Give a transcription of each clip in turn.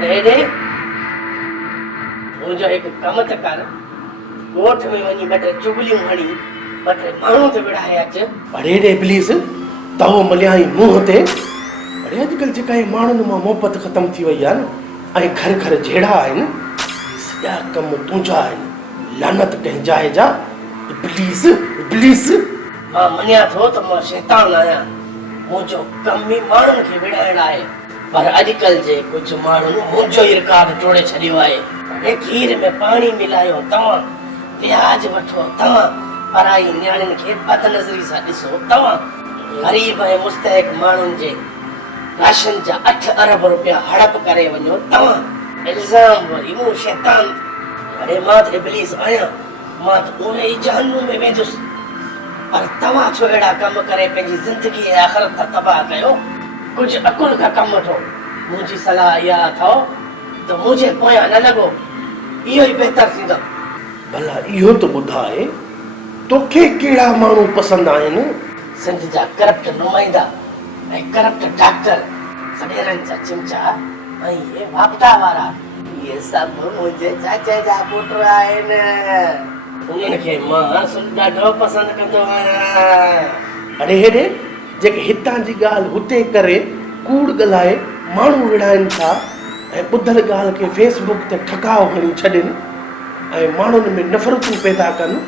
अरे मुझे एक कम त कर गोठ में वनी बटे चुगलियूं हणी बटे माण्हू ते विढ़ाए अच। अरे रे प्लीज तव मलियाई मुंह ते। अरे अॼुकल्ह जेका हे माण्हुनि मां मोहबत ख़तम थी वई आहे न ऐं घर घर जहिड़ा आहिनि सॼा कम तुंहिंजा आहिनि लानत कंहिं जाइ जा। इब्लीस इब्लीस मां मञा थो त मां शैतान आहियां मुंहिंजो कम ई माण्हुनि खे विढ़ाइण आहे पर अॼुकल्ह जे कुझु माण्हुनि मुंहिंजो ई रिकॉर्ड टोड़े छॾियो आहे। अरे खीर में पाणी मिलायो तव्हां ब्याज वठो तव्हां पराई न्याणियुनि खे बदनज़री सां ॾिसो तव्हां ग़रीब ऐं मुस्तहिक माण्हुनि जे राशन जा 8 अरब रुपया हड़प करे वञो तव्हां इल्ज़ाम वरी मूं शैतान। अरे मां त इब्लीस आहियां मां त उहे ई जहन्नुम में वेंदुसि पर तव्हां छो अहिड़ा कम करे पंहिंजी ज़िंदगी ऐं आख़िरत तबाह कयो। कुझु अकुल खां कमु वठो। मुंहिंजी सलाह इहा अथव त मुंहिंजे पोयां न लॻो इहो ई बहितर थींदो। भला इहो त ॿुधाए तोखे कहिड़ा माण्हू पसंदि आहिनि? सिंध जा करप्ट नुमाइंदा ऐं करप्ट डॉक्टर सॾेरनि जा चिमचा ऐं इहे वापटा वारा इहे सभु मुंहिंजे चाचे जा पुट आहिनि। उन्हनि खे मां ॾाढो पसंदि कंदो आहियां। अरे हेॾे जेके हितां जी ॻाल्हि हुते करे कूड़ ॻाल्हाए माण्हू विढ़ाइनि था ऐं ॿुधल ॻाल्हि खे फेसबुक ते ठकाव खणी छॾनि ऐं माण्हुनि में नफ़रतूं पैदा कनि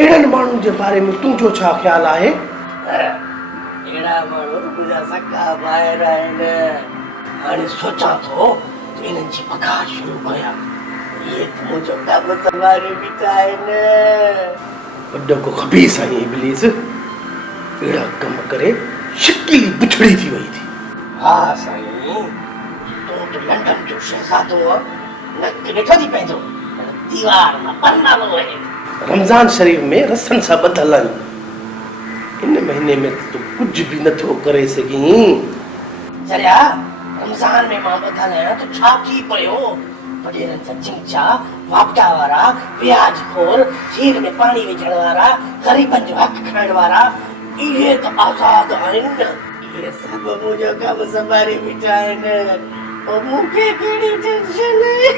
अहिड़नि माण्हुनि जे बारे में तुंहिंजो छा ख़्यालु आहे? अहिड़ा माण्हू मुंहिंजा सका ॿाहिर आहिनि। हाणे सोचां थो त इन्हनि जी पघार शुरू कयां। इहे त मुंहिंजो कमु संभाले बीठा आहिनि। वॾो को खबीस आहीं इब्लीस। अहिड़ा कम करे शिकिली बिछड़ी थी वई थी। हा साईं तूं त लंडन जो शहज़ादो नक ॾिठो थी पंहिंजो दीवार मां पन्ना वहे। रमज़ान शरीफ़ में रसनि सां ॿधल आहिनि। इन महीने में तूं कुझु बि नथो करे सघीं। जरिया रमज़ान में मां ॿधल आहियां त छा थी पियो? वॾेरनि जा चिमचा वापटा वारा ब्याज खोर खीर में पाणी विझण वारा ग़रीबनि जो हक़ खाइण वारा इहे त आज़ाद आहिनि न। इहे सभु मुंहिंजो कमु संभाले बीठा आहिनि। पोइ मूंखे कहिड़ी टेंशन आहे?